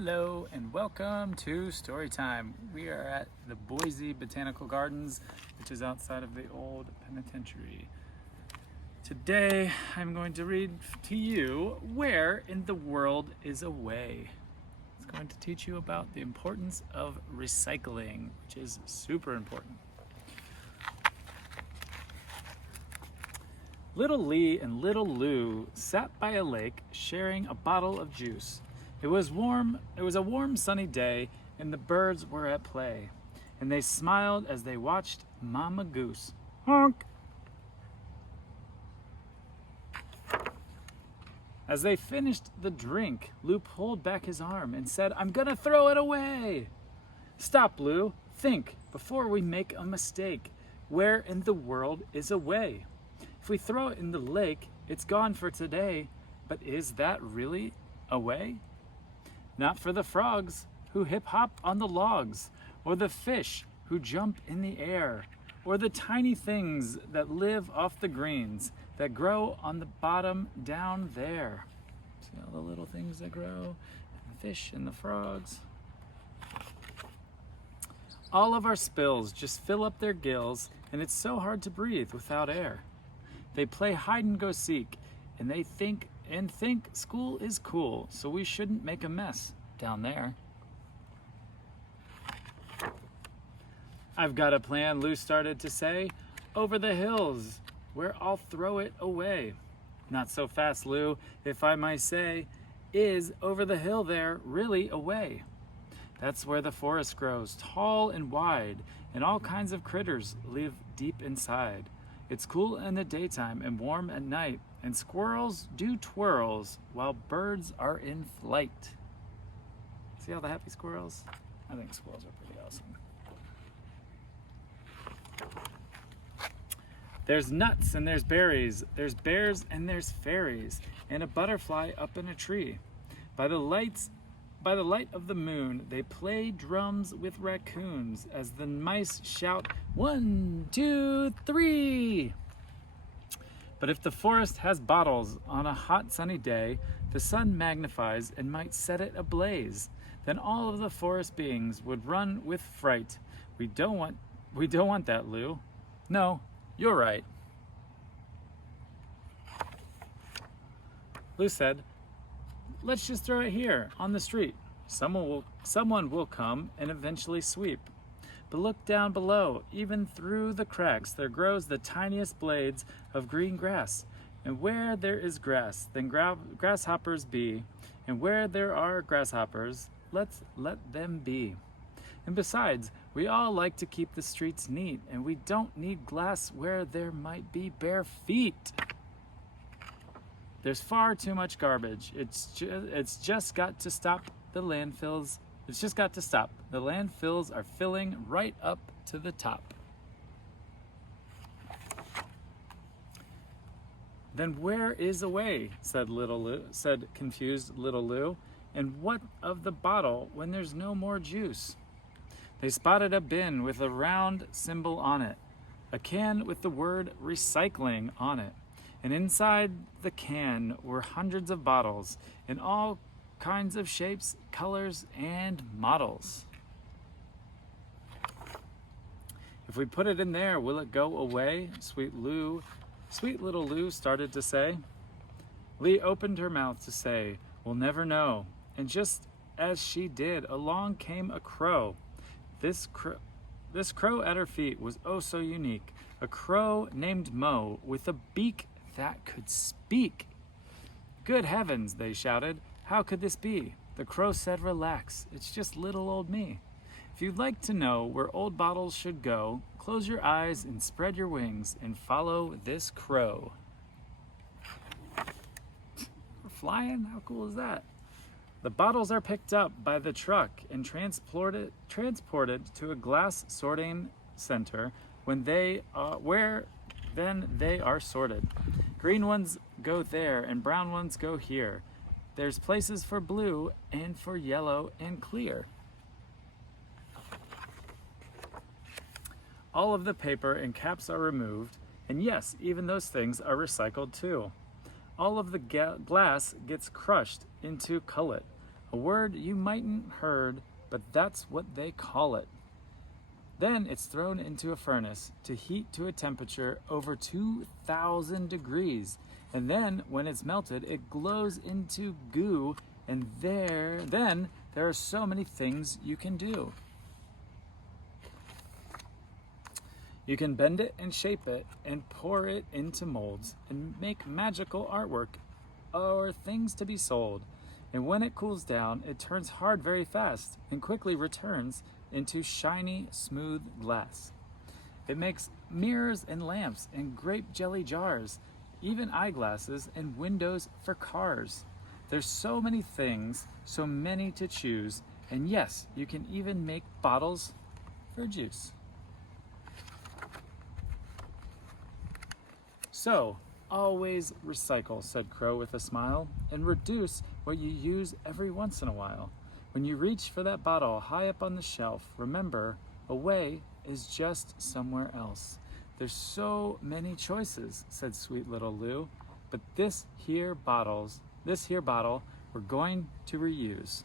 Hello and welcome to Storytime. We are at the Boise Botanical Gardens, which is outside of the old penitentiary. Today I'm going to read to you Where in the World is a Way. It's going to teach you about the importance of recycling, which is super important. Little Lee and Little Lou sat by a lake sharing a bottle of juice. It was a warm sunny day, and the birds were at play, and they smiled as they watched Mama Goose. Honk! As they finished the drink, Lou pulled back his arm and said, "I'm gonna throw it away." "Stop, Lou. Think before we make a mistake. Where in the world is a way? If we throw it in the lake, it's gone for today. But is that really a way? Not for the frogs who hip-hop on the logs, or the fish who jump in the air, or the tiny things that live off the greens that grow on the bottom down there." See all the little things that grow, and the fish and the frogs. All of our spills just fill up their gills, and it's so hard to breathe without air. They play hide and go seek, and they think school is cool, so we shouldn't make a mess down there. "I've got a plan," Lou started to say, "over the hills, where I'll throw it away." "Not so fast, Lou, if I might say. Is over the hill there really a way? That's where the forest grows, tall and wide, and all kinds of critters live deep inside. It's cool in the daytime and warm at night, and squirrels do twirls while birds are in flight." See all the happy squirrels? I think squirrels are pretty awesome. "There's nuts and there's berries, there's bears and there's fairies, and a butterfly up in a tree. By the light of the moon, they play drums with raccoons as the mice shout, 1, 2, 3. But if the forest has bottles on a hot sunny day, the sun magnifies and might set it ablaze. Then all of the forest beings would run with fright. We don't want that, Lou." "No, you're right." Lou said, "Let's just throw it here on the street. Someone will come and eventually sweep. But look down below, even through the cracks, there grows the tiniest blades of green grass. And where there is grass, then grasshoppers be. And where there are grasshoppers, let's let them be. And besides, we all like to keep the streets neat, and we don't need glass where there might be bare feet. There's far too much garbage. It's just got to stop. The landfills are filling right up to the top." "Then where is a way?" said confused Little Lou. "And what of the bottle when there's no more juice?" They spotted a bin with a round symbol on it, a can with the word recycling on it. And inside the can were hundreds of bottles in all kinds of shapes, colors, and models. "If we put it in there, will it go away?" Sweet Little Lou started to say. Lee opened her mouth to say, "We'll never know." And just as she did, along came a crow. This crow at her feet was oh so unique. A crow named Mo with a beak that could speak. "Good heavens," they shouted. "How could this be?" The crow said, "Relax, it's just little old me. If you'd like to know where old bottles should go, close your eyes and spread your wings and follow this crow." We're flying? How cool is that? "The bottles are picked up by the truck and transported to a glass sorting center where they are sorted. Green ones go there and brown ones go here. There's places for blue and for yellow and clear. All of the paper and caps are removed, and yes, even those things are recycled too. All of the glass gets crushed into cullet. A word you mightn't heard, but that's what they call it. Then it's thrown into a furnace to heat to a temperature over 2,000 degrees. And then when it's melted, it glows into goo. And then there are so many things you can do. You can bend it and shape it and pour it into molds and make magical artwork or things to be sold. And when it cools down, it turns hard very fast and quickly returns into shiny, smooth glass. It makes mirrors and lamps and grape jelly jars, even eyeglasses and windows for cars. There's so many things, so many to choose, and yes, you can even make bottles for juice. So, always recycle, said Crow with a smile, and reduce what you use every once in a while. When you reach for that bottle high up on the shelf, remember, away is just somewhere else. There's so many choices, said sweet little Lou, but this here bottle we're going to reuse.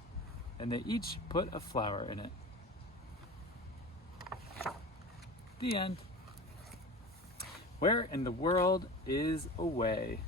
And they each put a flower in it. The end. Where in the world is away?